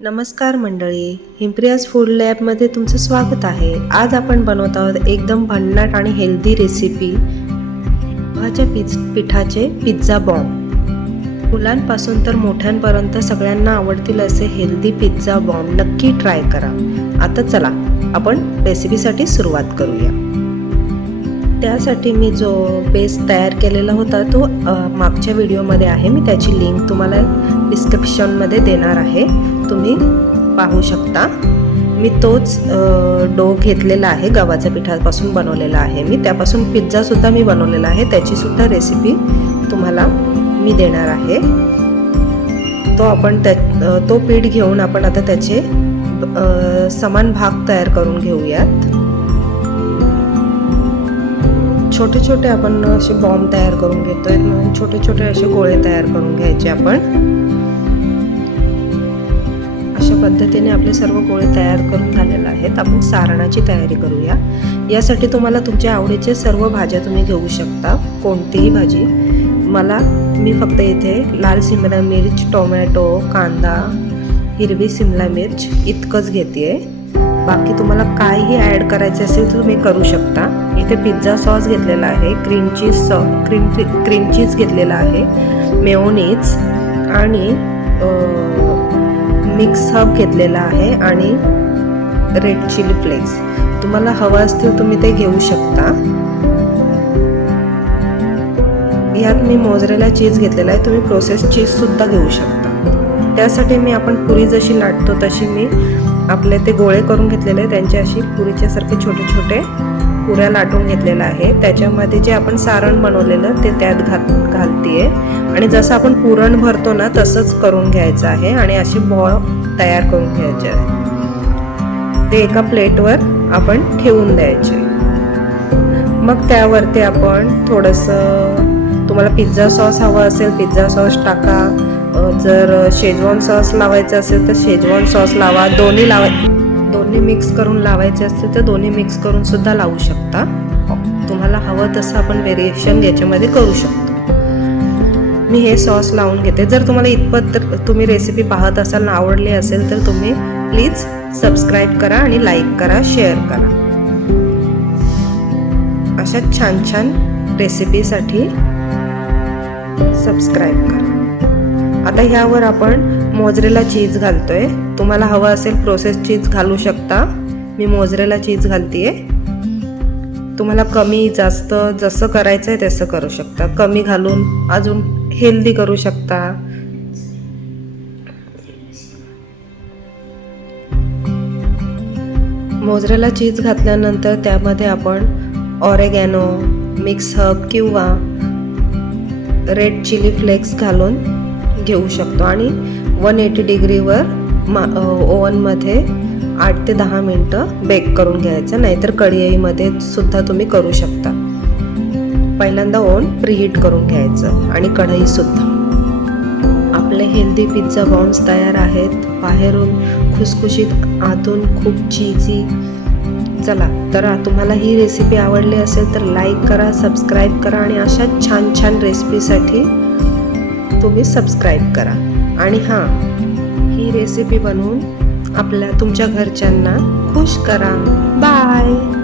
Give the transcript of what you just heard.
नमस्कार मंडळी हिमप्रियाज फूड लॅबमध्ये तुमचं स्वागत आहे. आज आपण बनवत आहोत एकदम भन्नाट आणि हेल्दी रेसिपी गव्हाच्या पिझ पिठाचे पिझ्झा बॉम्ब मुलांपासून तर मोठ्यांपर्यंत सगळ्यांना आवडतील असे हेल्दी पिझ्झा बॉम्ब नक्की ट्राय करा. आता चला आपण रेसिपीसाठी सुरुवात करूया. त्यासाठी मी जो बेस तयार केलेला होता तो मागच्या व्हिडिओमध्ये आहे. मी त्याची लिंक तुम्हाला डिस्क्रिप्शनमध्ये देणार आहे. तुम्ही पाहू शकता. मी तोच डो घेतलेला आहे. गव्हाच्या पिठापासून बनवलेला आहे. मी त्यापासून पिझ्झासुद्धा मी बनवलेला आहे. त्याचीसुद्धा रेसिपी तुम्हाला मी देणार आहे. तो आपण त्या तो पीठ घेऊन आपण आता त्याचे समान भाग तयार करून घेऊयात. छोटे छोटे आपण असे बॉम्ब तयार करून घेतोय. म्हणून छोटे छोटे असे गोळे तयार करून घ्यायचे आपण. अशा पद्धतीने आपले सर्व गोळे तयार करून झालेले आहेत. आपण सारणाची तयारी करूया. यासाठी तुम्हाला तुमच्या आवडीचे सर्व भाज्या तुम्ही घेऊ शकता. कोणतीही भाजी. मला मी फक्त इथे लाल सिमला मिर्च टोमॅटो कांदा हिरवी सिमला मिर्च इतकंच घेते आहे बाकी तुम्हाला काहीही ॲड करायचे असेल तुम्ही करू शकता. इथे पिझ्झा सॉस घेतलेला आहे क्रीम चीज सॉ क्रीम क्रीम चीज घेतलेला आहे मेओनीज आणि मिक्स हब घेतलेला आहे आणि रेड चिली फ्लेक्स तुम्हाला हवं असतील तुम्ही ते घेऊ शकता. यात मी मोजरेला चीज घेतलेला आहे तुम्ही प्रोसेस चीजसुद्धा घेऊ शकता. त्यासाठी मी आपण पुरी जशी लाटतो तशी मी आपले ते गोळे करून घेतलेले त्यांचे अशी पुरीच्यासारखे छोटे छोटे पुऱ्या लाटून घेतलेलं आहे त्याच्यामध्ये जे आपण सारण बनवलेलं ते त्यात घात घालतीये. आणि जसं आपण पुरण भरतो ना तसंच करून घ्यायचं आहे. आणि अशी बॉल तयार करून घ्यायचे आहे. ते एका प्लेटवर आपण ठेवून द्यायचे. मग त्यावरती आपण थोडंसं तुम्हाला पिझ्झा सॉस हवं असेल पिझ्झा सॉस टाका. जर शेजवान सॉस लावायचा असेल तर शेजवान सॉस लावा. दोन्ही लावाय दोन्ही मिक्स करून लावायचे असतील तर दोन्ही मिक्स करून सुद्धा लावू शकता. तुम्हाला हवं तसं आपण व्हेरिएशन याच्यामध्ये करू शकतो. मी हे सॉस लावून घेते. जर तुम्हाला इतपत तर तुम्ही रेसिपी पाहत असाल ना आवडली असेल तर तुम्ही प्लीज सबस्क्राईब करा आणि लाईक करा शेअर करा. अशा छान छान रेसिपीसाठी सबस्क्राईब करा. आता ह्यावर आपण मोजरेला चीज घालतोय. तुम्हाला हवं असेल प्रोसेस चीज घालू शकता. मी मोजरेला चीज घालतीये. तुम्हाला कमी जास्त जसं करायचं आहे तसं करू शकता. कमी घालून अजून हेल्दी करू शकता. मोजरेला चीज घातल्यानंतर त्यामध्ये आपण ऑरेगॅनो मिक्स हब किंवा रेड चिली फ्लेक्स घालून घेऊ शकतो. आणि वन एटी डिग्रीवर मा ओव्हनमध्ये आठ ते दहा मिनटं बेक करून घ्यायचं. नाहीतर कढईमध्ये सुद्धा तुम्ही करू शकता. पहिल्यांदा ओव्हन प्रीहीट करून घ्यायचं आणि कढईसुद्धा आपले हेल्दी पिझ्झा बॉम्ब्स तयार आहेत. बाहेरून खुसखुशीत आतून खूप चीजी चला तर तुम्हाला ही रेसिपी आवडली असेल तर लाईक करा सबस्क्राईब करा आणि अशा छान छान रेसिपीसाठी तुम्ही सबस्क्राईब करा. आणि हां ही रेसिपी बनवून आपल्या तुमच्या घरच्यांना खुश करा. बाय